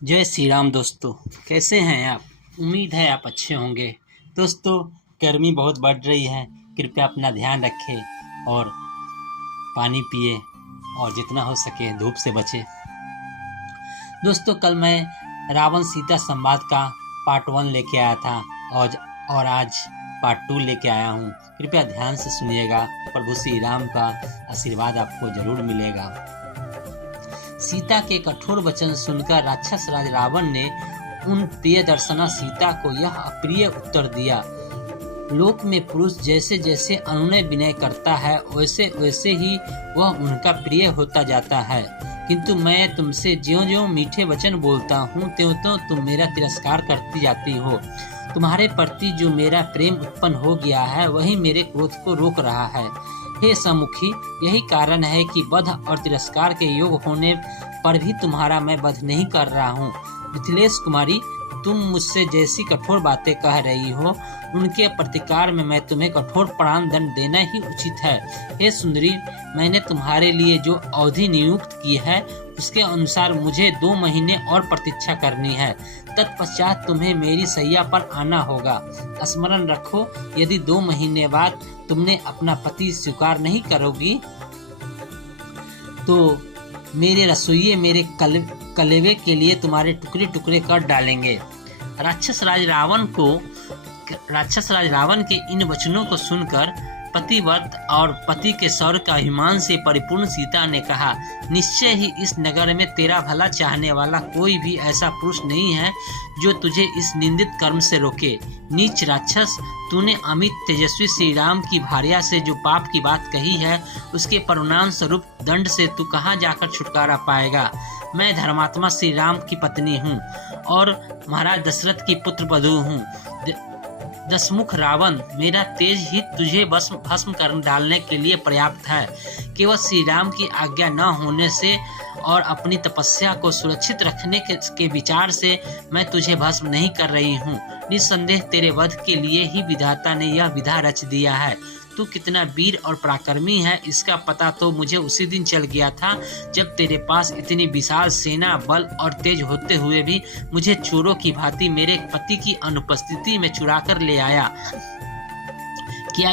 जय श्री राम दोस्तों, कैसे हैं आप। उम्मीद है आप अच्छे होंगे। दोस्तों, गर्मी बहुत बढ़ रही है, कृपया अपना ध्यान रखें और पानी पिए और जितना हो सके धूप से बचें। दोस्तों, कल मैं रावण सीता संवाद का पार्ट 1 लेके आया था और आज पार्ट 2 लेके आया हूँ। कृपया ध्यान से सुनिएगा, प्रभु श्री राम का आशीर्वाद आपको जरूर मिलेगा। सीता के कठोर वचन सुनकर राक्षस राज रावण ने उन प्रियदर्शना सीता को यह अप्रिय उत्तर दिया। लोक में पुरुष जैसे जैसे अनुनय विनय करता है वैसे वैसे ही वह उनका प्रिय होता जाता है, किंतु मैं तुमसे ज्यों ज्यों मीठे वचन बोलता हूँ त्यों त्यों तुम मेरा तिरस्कार करती जाती हो। तुम्हारे प्रति जो मेरा प्रेम उत्पन्न हो गया है वही मेरे क्रोध को रोक रहा है। हे सम्मुखी, यही कारण है कि वध और तिरस्कार के योग होने पर भी तुम्हारा मैं वध नहीं कर रहा हूँ। मिथिलेश कुमारी, तुम मुझसे जैसी कठोर बातें कह रही हो उनके प्रतिकार में मैं तुम्हें कठोर प्राण दंड देना ही उचित है। हे सुंदरी, मैंने तुम्हारे लिए जो अवधि नियुक्त की है उसके अनुसार मुझे 2 महीने और प्रतीक्षा करनी है। तत्पश्चात तुम्हें मेरी सैया पर आना होगा। स्मरण रखो, यदि 2 महीने बाद तुमने अपना पति स्वीकार नहीं करोगी तो मेरे रसोइये मेरे कलेवे के लिए तुम्हारे टुकड़े टुकड़े कर डालेंगे। राक्षस राज रावण के इन वचनों को सुनकर पतिव्रत और पति के शौर्य का अभिमान से परिपूर्ण सीता ने कहा, निश्चय ही इस नगर में तेरा भला चाहने वाला कोई भी ऐसा पुरुष नहीं है जो तुझे इस निंदित कर्म से रोके। नीच राक्षस, तूने अमित तेजस्वी श्री राम की भार्या से जो पाप की बात कही है उसके परिणाम स्वरूप दंड से तू कहाँ जाकर छुटकारा पाएगा। मैं धर्मात्मा श्री राम की पत्नी हूँ और महाराज दशरथ की पुत्र वधू हूँ। दशमुख रावण, मेरा तेज ही तुझे भस्म कर डालने के लिए पर्याप्त है। केवल श्री राम की आज्ञा न होने से और अपनी तपस्या को सुरक्षित रखने के विचार से मैं तुझे भस्म नहीं कर रही हूँ। निस्संदेह तेरे वध के लिए ही विधाता ने यह विधा रच दिया है। तू कितना वीर और पराक्रमी है इसका पता तो मुझे उसी दिन चल गया था जब तेरे पास इतनी विशाल सेना बल और तेज होते हुए भी मुझे चोरों की भांति मेरे पति की अनुपस्थिति में चुरा कर ले आया। क्या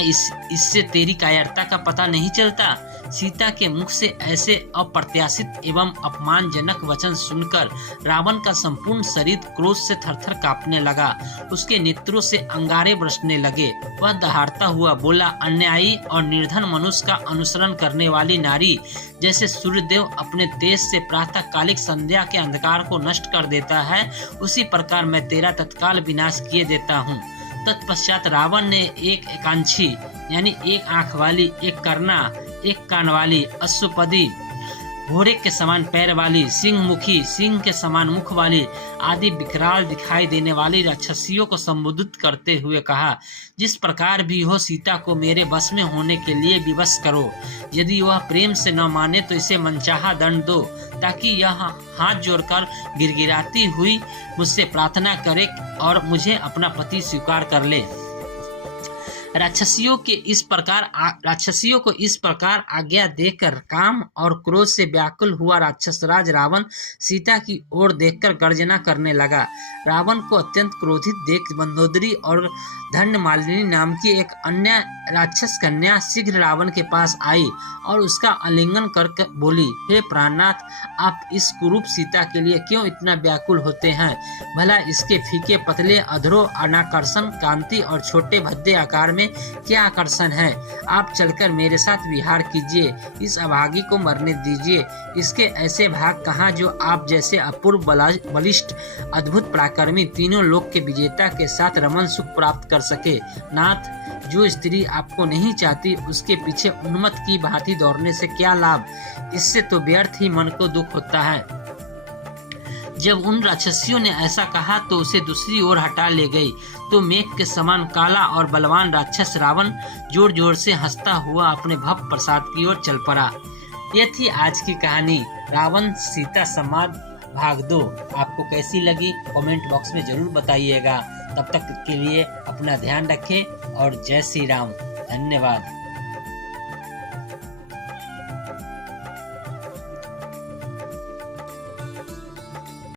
इससे तेरी कायरता का पता नहीं चलता। सीता के मुख से ऐसे अप्रत्याशित एवं अपमानजनक वचन सुनकर रावण का संपूर्ण शरीर क्रोध से थरथर कांपने लगा। उसके नेत्रों से अंगारे बरसने लगे। वह दहाड़ता हुआ बोला, अन्यायी और निर्धन मनुष्य का अनुसरण करने वाली नारी, जैसे सूर्यदेव अपने तेज से प्रातःकालिक संध्या के अंधकार को नष्ट कर देता है उसी प्रकार मैं तेरा तत्काल विनाश किए देता हूँ। तत्पश्चात रावण ने एक एकांक्षी यानी एक आंख वाली, एक कर्णा, एक कान वाली, अश्वपदी, घोड़े के समान पैर वाली, सिंह मुखी, सिंह के समान मुख वाली आदि विकराल दिखाई देने वाली राक्षसियों को संबोधित करते हुए कहा, जिस प्रकार भी हो सीता को मेरे वश में होने के लिए विवश करो। यदि वह प्रेम से न माने तो इसे मनचाहा दंड दो, ताकि यह हाथ जोड़कर गिड़गिड़ाती हुई मुझसे प्रार्थना करे और मुझे अपना पति स्वीकार कर ले। राक्षसियों को इस प्रकार आज्ञा देकर काम और क्रोध से व्याकुल हुआ राक्षसराज रावण सीता की ओर देखकर गर्जना करने लगा। रावण को अत्यंत क्रोधित देख मंदोदरी और धन्यमालिनी नाम की एक अन्य राक्षस कन्या शीघ्र रावण के पास आई और उसका आलिंगन करके बोली, हे प्राणनाथ, आप इस कुरूप सीता के लिए क्यों इतना व्याकुल होते हैं। भला इसके फीके पतले अधरों, अनाकर्षण कांति और छोटे भद्दे आकार में क्या आकर्षण है। आप चलकर मेरे साथ विहार कीजिए, इस अभागी को मरने दीजिए। इसके ऐसे भाग कहाँ जो आप जैसे अपूर्व बलिष्ठ अद्भुत पराक्रमी तीनों लोक के विजेता के साथ रमन सुख प्राप्त कर सके। नाथ, जो स्त्री आपको नहीं चाहती उसके पीछे उन्मत्त की भांति दौड़ने से क्या लाभ। इससे तो व्यर्थ ही मन को दुख होता है। जब उन राक्षसियों ने ऐसा कहा तो उसे दूसरी ओर हटा ले गई तो मेघ के समान काला और बलवान राक्षस रावण जोर जोर से हंसता हुआ अपने भव्य प्रसाद की ओर चल पड़ा। यह थी आज की कहानी, रावण सीता संवाद भाग 2। आपको कैसी लगी कमेंट बॉक्स में जरूर बताइएगा। तब तक के लिए अपना ध्यान रखें और जय श्री राम। धन्यवाद।